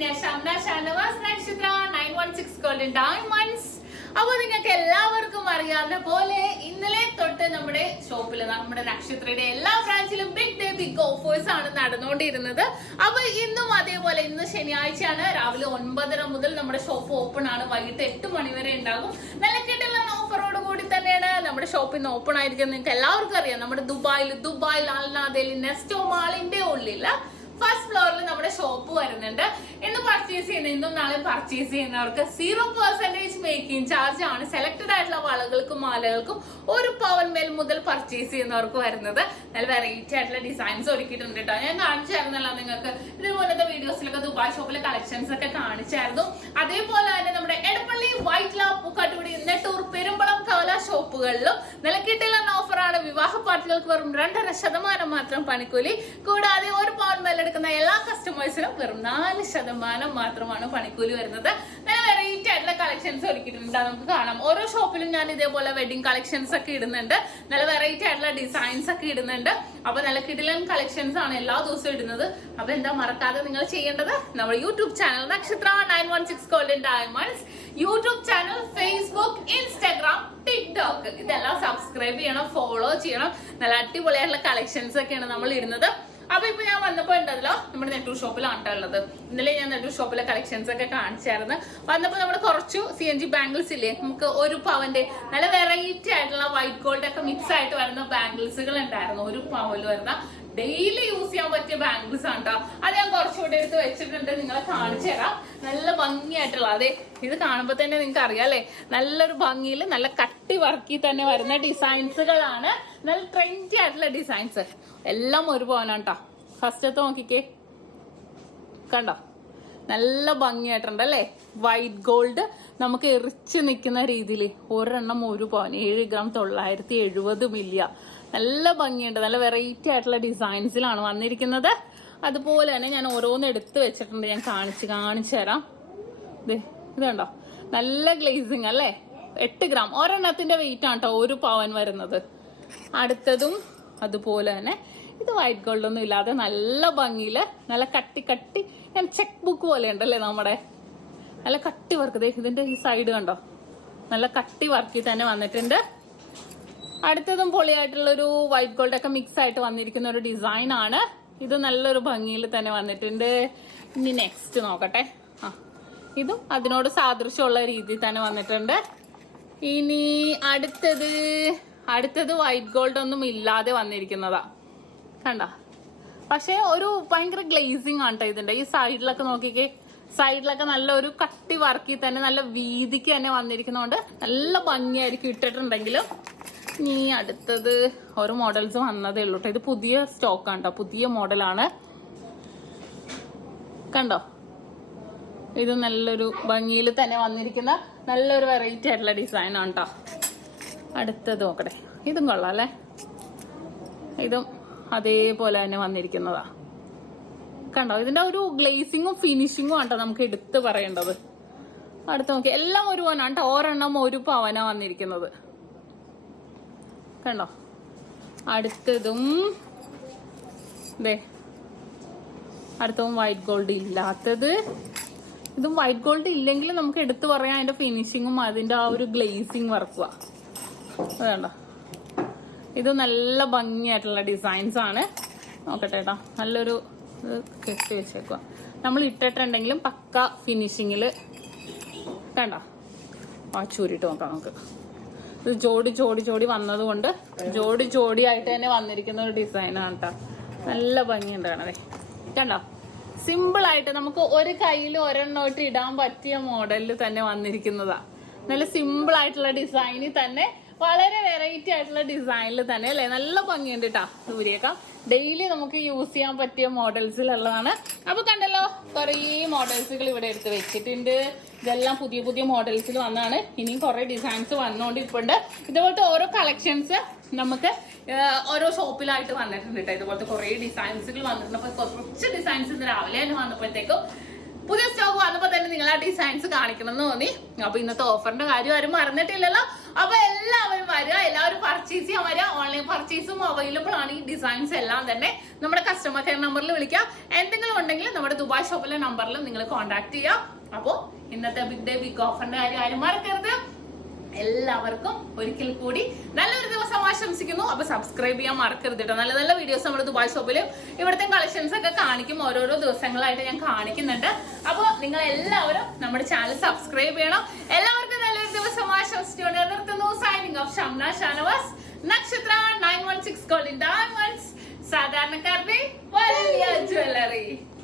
SHAMNA Nakshathra 916 Golden Diamonds. അപ്പോൾ നിങ്ങൾക്ക് എല്ലാവർക്കും അറിയാവുന്ന പോലെ ഇന്നലെ തൊട്ട് നമ്മുടെ ഷോപ്പിൽ നമ്മുടെ നക്ഷത്രയുടെ എല്ലാ ബ്രാഞ്ചിലും ബിഗ് ഓഫേഴ്സ് ആണ് നടന്നുകൊണ്ടിരുന്നത്. അപ്പൊ ഇന്നും അതേപോലെ ഇന്ന് ശനിയാഴ്ചയാണ്, രാവിലെ 9:30 മുതൽ നമ്മുടെ ഷോപ്പ് ഓപ്പൺ ആണ്, വൈകിട്ട് 8 മണി വരെ ഉണ്ടാകും. നല്ല കിട്ടുന്ന ഓഫറോട് കൂടി തന്നെയാണ് നമ്മുടെ ഷോപ്പ് ഇന്ന് ഓപ്പൺ ആയിരിക്കും. നിങ്ങൾക്ക് എല്ലാവർക്കും അറിയാം, നമ്മുടെ ദുബായിൽ അൽനാദയിൽ നെസ്റ്റോ മാളിന്റെ ഉള്ളിൽ ഫസ്റ്റ് ഫ്ലോറിൽ നമ്മുടെ ഷോപ്പ് വരുന്നുണ്ട്. ഇന്ന് പർച്ചേസ് ചെയ്യുന്ന ഇന്നും നാളെ പർച്ചേസ് ചെയ്യുന്നവർക്ക് 0% മേക്കിംഗ് ചാർജ് ആണ് സെലക്ടഡ് ആയിട്ടുള്ള വളകൾക്കും മാലകൾക്കും 1 പവൻ മേൽ മുതൽ പർച്ചേസ് ചെയ്യുന്നവർക്ക് വരുന്നത്. നല്ല വെറൈറ്റി ആയിട്ടുള്ള ഡിസൈൻസ് ഒരുക്കിയിട്ടുണ്ട് കേട്ടോ. ഞാൻ കാണിച്ചായിരുന്നല്ലോ നിങ്ങൾക്ക് ഇതുപോലത്തെ വീഡിയോസിലൊക്കെ ദുബായ് ഷോപ്പിലെ കളക്ഷൻസ് ഒക്കെ കാണിച്ചായിരുന്നു. അതേപോലെ തന്നെ നമ്മുടെ എടപ്പള്ളി വൈറ്റ്ല പൂക്കാട്ടുപടി നെട്ടൂർ പെരുമ്പളം കവല ഷോപ്പുകളിലും നല്ല കിട്ടില്ല ഓഫറാണ്. വിവാഹ പാർട്ടികൾക്ക് വെറും 2.5% മാത്രം പണിക്കൂലി, കൂടാതെ 1 പവൻ മേൽ എടുക്കുന്ന എല്ലാ കസ്റ്റമേഴ്സിനും വെറും 4% മാത്രമാണ് പണിക്കൂലി വരുന്നത്. നല്ല വെറൈറ്റി ആയിട്ടുള്ള കളക്ഷൻസ് ഒരുക്കിയിട്ടുണ്ട്, നമുക്ക് കാണാം. ഓരോ ഷോപ്പിലും ഞാൻ ഇതേപോലെ വെഡിങ് കളക്ഷൻസ് ഒക്കെ ഇടുന്നുണ്ട്, നല്ല വെറൈറ്റി ആയിട്ടുള്ള ഡിസൈൻസ് ഒക്കെ ഇടുന്നുണ്ട്. അപ്പൊ നല്ല കിടിലൻ കളക്ഷൻസ് ആണ് എല്ലാ ദിവസവും ഇടുന്നത്. അപ്പൊ എന്താ മറക്കാതെ നിങ്ങൾ ചെയ്യേണ്ടത്, നമ്മുടെ യൂട്യൂബ് ചാനൽ നക്ഷത്ര 916 golden diamonds YouTube channel, Facebook, Instagram, TikTok ഇതെല്ലാം സബ്സ്ക്രൈബ് ചെയ്യണം, ഫോളോ ചെയ്യണം. നല്ല അടിപൊളിയായിട്ടുള്ള കളക്ഷൻസ് ഒക്കെയാണ് നമ്മൾ ഇടുന്നത്. അപ്പൊ ഇപ്പൊ ഞാൻ വന്നപ്പോ ഉണ്ടല്ലോ നമ്മുടെ നെട്ടൂർ ഷോപ്പിലാണ് ഉള്ളത്. ഇന്നലെ ഞാൻ നെട്ടൂർ ഷോപ്പിലെ കളക്ഷൻസ് ഒക്കെ കാണിച്ചായിരുന്നു. വന്നപ്പോ നമ്മുടെ കുറച്ചു CNG ബാംഗിൾസ് ഇല്ലേ, നമുക്ക് 1 പവന്റെ നല്ല വെറൈറ്റി ആയിട്ടുള്ള വൈറ്റ് ഗോൾഡ് ഒക്കെ മിക്സ് ആയിട്ട് വരുന്ന ബാംഗിൾസുകൾ ഉണ്ടായിരുന്നു. 1 പവനിൽ വരുന്ന ഡെയിലി യൂസ് ചെയ്യാൻ പറ്റിയ ബാംഗിൾസ് ആണ് കേട്ടോ. അത് ഞാൻ കുറച്ചുകൂടെ എടുത്ത് വെച്ചിട്ടുണ്ട്, നിങ്ങളെ കാണിച്ചു തരാം. നല്ല ഭംഗിയായിട്ടുള്ള, അതെ ഇത് കാണുമ്പോ തന്നെ നിങ്ങൾക്ക് അറിയാം അല്ലെ, നല്ലൊരു ഭംഗിയിൽ നല്ല കട്ടി വർക്കി തന്നെ വരുന്ന ഡിസൈൻസുകളാണ്. നല്ല ട്രെൻഡി ആയിട്ടുള്ള ഡിസൈൻസ് എല്ലാം 1 പവനാണ് കേട്ടോ. ഫസ്റ്റത്തെ നോക്കിക്കേ, കണ്ടോ നല്ല ഭംഗിയായിട്ടുണ്ട് അല്ലേ. വൈറ്റ് ഗോൾഡ് നമുക്ക് എറിച്ച് നിൽക്കുന്ന രീതിയിൽ ഒരെണ്ണം 1 പവൻ 7 ഗ്രാം 970 മില്ലി. നല്ല ഭംഗിയുണ്ട്, നല്ല വെറൈറ്റി ആയിട്ടുള്ള ഡിസൈൻസിലാണ് വന്നിരിക്കുന്നത്. അതുപോലെ തന്നെ ഞാൻ ഓരോന്ന് എടുത്ത് വെച്ചിട്ടുണ്ട്, ഞാൻ കാണിച്ചു തരാം. ഇത് കണ്ടോ നല്ല ഗ്ലേസിങ് അല്ലേ. 8 ഗ്രാം ഒരെണ്ണത്തിന്റെ വെയിറ്റ് ആണ് കേട്ടോ 1 പവൻ വരുന്നത്. അടുത്തതും അതുപോലെ തന്നെ ഇത് വൈറ്റ് ഗോൾഡ് ഒന്നും ഇല്ലാതെ നല്ല ഭംഗിയില് നല്ല കട്ടി ഞാൻ ചെക്ക് ബുക്ക് പോലെ ഉണ്ടല്ലേ, നമ്മുടെ നല്ല കട്ടി വർക്ക്. ഇതിന്റെ ഈ സൈഡ് കണ്ടോ നല്ല കട്ടി വർക്കിൽ തന്നെ വന്നിട്ടുണ്ട്. അടുത്തതും പൊളിയായിട്ടുള്ളൊരു വൈറ്റ് ഗോൾഡ് ഒക്കെ മിക്സ് ആയിട്ട് വന്നിരിക്കുന്ന ഒരു ഡിസൈൻ ആണ്. ഇത് നല്ലൊരു ഭംഗിയിൽ തന്നെ വന്നിട്ടുണ്ട്. ഇനി നെക്സ്റ്റ് നോക്കട്ടെ. ഇതും അതിനോട് സാദൃശ്യമുള്ള രീതിയിൽ തന്നെ വന്നിട്ടുണ്ട്. ഇനി അടുത്തത് വൈറ്റ് ഗോൾഡ് ഒന്നും ഇല്ലാതെ വന്നിരിക്കുന്നതാ, കണ്ട. പക്ഷെ ഒരു ഭയങ്കര ഗ്ലേസിങ് ആണ് കേട്ടോ ഇതിന്റെ. ഈ സൈഡിലൊക്കെ നോക്കിക്കേ, സൈഡിലൊക്കെ നല്ല ഒരു കട്ടി വർക്കി തന്നെ നല്ല വീതിക്ക് തന്നെ വന്നിരിക്കുന്നതുകൊണ്ട് നല്ല ഭംഗിയായിരിക്കും ഇട്ടിട്ടുണ്ടെങ്കിലും. ഇനി അടുത്തത് ഓരോ മോഡൽസ് വന്നതേ ഉള്ളൂ കേട്ടോ. ഇത് പുതിയ സ്റ്റോക്ക് ആണ് കേട്ടോ, പുതിയ മോഡലാണ്. കണ്ടോ ഇത് നല്ലൊരു ഭംഗിയിൽ തന്നെ വന്നിരിക്കുന്ന നല്ലൊരു വെറൈറ്റി ആയിട്ടുള്ള ഡിസൈൻ ആണ് കേട്ടോ. അടുത്തത് നോക്കട്ടെ, ഇതും കൊള്ളാം അല്ലേ. ഇതും അതേപോലെ തന്നെ വന്നിരിക്കുന്നതാ, കണ്ടോ. ഇതിന്റെ ഒരു ഗ്ലേസിങ്ങും ഫിനിഷിങ്ങും ആട്ടോ നമുക്ക് എടുത്ത് പറയേണ്ടത്. അടുത്ത് നോക്കി, എല്ലാം 1 പവനാണ് കേട്ടോ. ഒരെണ്ണം 1 പവനാ വന്നിരിക്കുന്നത്, കണ്ടോ. അടുത്തതും വൈറ്റ് ഗോൾഡ് ഇല്ലാത്തത്. ഇതും വൈറ്റ് ഗോൾഡ് ഇല്ലെങ്കിലും നമുക്ക് എടുത്തു പറയാം, അതിന്റെ ഫിനിഷിങ്ങും അതിന്റെ ആ ഒരു ഗ്ലേസിങ് വർക്കുവാ. അതുകൊണ്ടോ ഇത് നല്ല ഭംഗിയായിട്ടുള്ള ഡിസൈൻസ് ആണ്. നോക്കട്ടെ കേട്ടോ, നല്ലൊരു കെട്ടി വെച്ചേക്കുക. നമ്മൾ ഇട്ടിട്ടുണ്ടെങ്കിലും പക്ക ഫിനിഷിങ്ങിൽ കണ്ടോ. ചൂരിട്ട് നോക്കാം നമുക്ക്. ഇത് ജോഡി വന്നതുകൊണ്ട് ജോഡിയായിട്ട് തന്നെ വന്നിരിക്കുന്ന ഒരു ഡിസൈനാണ് കേട്ടോ. നല്ല ഭംഗിയുണ്ടാണേ, കണ്ടോ. സിമ്പിൾ ആയിട്ട് നമുക്ക് ഒരു കയ്യിൽ ഒരെണ്ണമായിട്ട് ഇടാൻ പറ്റിയ മോഡലിൽ തന്നെ വന്നിരിക്കുന്നതാ. നല്ല സിമ്പിൾ ആയിട്ടുള്ള ഡിസൈനിൽ തന്നെ വളരെ വെറൈറ്റി ആയിട്ടുള്ള ഡിസൈനിൽ തന്നെ അല്ലെ. നല്ല ഭംഗിയുണ്ട് കേട്ടോ. ദൂരെയൊക്കെ ഡെയിലി നമുക്ക് യൂസ് ചെയ്യാൻ പറ്റിയ മോഡൽസിലുള്ളതാണ്. അപ്പൊ കണ്ടല്ലോ, കുറേ മോഡൽസുകൾ ഇവിടെ എടുത്ത് വെച്ചിട്ടുണ്ട്. ഇതെല്ലാം പുതിയ മോഡൽസിൽ വന്നാണ്. ഇനിയും കുറെ ഡിസൈൻസ് വന്നുകൊണ്ടിരിപ്പുണ്ട്. ഇതുപോലത്തെ ഓരോ കളക്ഷൻസ് നമുക്ക് ഓരോ ഷോപ്പിലായിട്ട് വന്നിട്ടുണ്ട് കേട്ടോ. ഇതുപോലത്തെ കുറെ ഡിസൈൻസുകൾ വന്നിട്ടുണ്ട്. അപ്പൊ കുറച്ച് ഡിസൈൻസ് ഇന്ന് രാവിലെ തന്നെ വന്നപ്പോഴത്തേക്കും പുതിയ സ്റ്റോക്ക് വന്നപ്പോ തന്നെ നിങ്ങൾ ആ ഡിസൈൻസ് കാണിക്കണം എന്ന് തോന്നി. അപ്പൊ ഇന്നത്തെ ഓഫറിന്റെ കാര്യം ആരും മറന്നിട്ടില്ലല്ലോ. അപ്പൊ എല്ലാവരും വരിക, എല്ലാവരും പർച്ചേസ് ചെയ്യാൻ വരിക. ഓൺലൈൻ പർച്ചേസും അവൈലബിൾ ആണ്. ഈ ഡിസൈൻസ് എല്ലാം തന്നെ നമ്മുടെ കസ്റ്റമർ കെയർ നമ്പറിൽ വിളിക്കുക. എന്തെങ്കിലും ഉണ്ടെങ്കിൽ നമ്മുടെ ദുബായ് ഷോപ്പിലെ നമ്പറിൽ നിങ്ങൾ കോൺടാക്ട് ചെയ്യുക. അപ്പോ ഇന്നത്തെ ബിഗ് ഡേ ബിഗ് ഓഫറിന്റെ കാര്യം ആരും മറക്കരുത്. എല്ലാവർക്കും ഒരിക്കൽ കൂടി നല്ലൊരു ദിവസം ആശംസിക്കുന്നു. അപ്പൊ സബ്സ്ക്രൈബ് ചെയ്യാൻ മറക്കരുത് കേട്ടോ. നല്ല നല്ല വീഡിയോസ് നമ്മുടെ ദുബായ് ഷോപ്പിലും ഇവിടുത്തെ കളക്ഷൻസ് ഒക്കെ കാണിക്കും. ഓരോരോ ദിവസങ്ങളായിട്ട് ഞാൻ കാണിക്കുന്നുണ്ട്. അപ്പൊ നിങ്ങൾ എല്ലാവരും നമ്മുടെ ചാനൽ സബ്സ്ക്രൈബ് ചെയ്യണം. എല്ലാവർക്കും നല്ലൊരു ദിവസം ആശംസിച്ചുകൊണ്ട് നിർത്തുന്നു. സൈനിങ് ഓഫ് ഷംന ഷാനവാസ്, നക്ഷത്ര 916 ഗോൾഡൻ ഡയമണ്ട്സ്, സാധാരണക്കാരുടെ വലിയ ജ്വല്ലറി.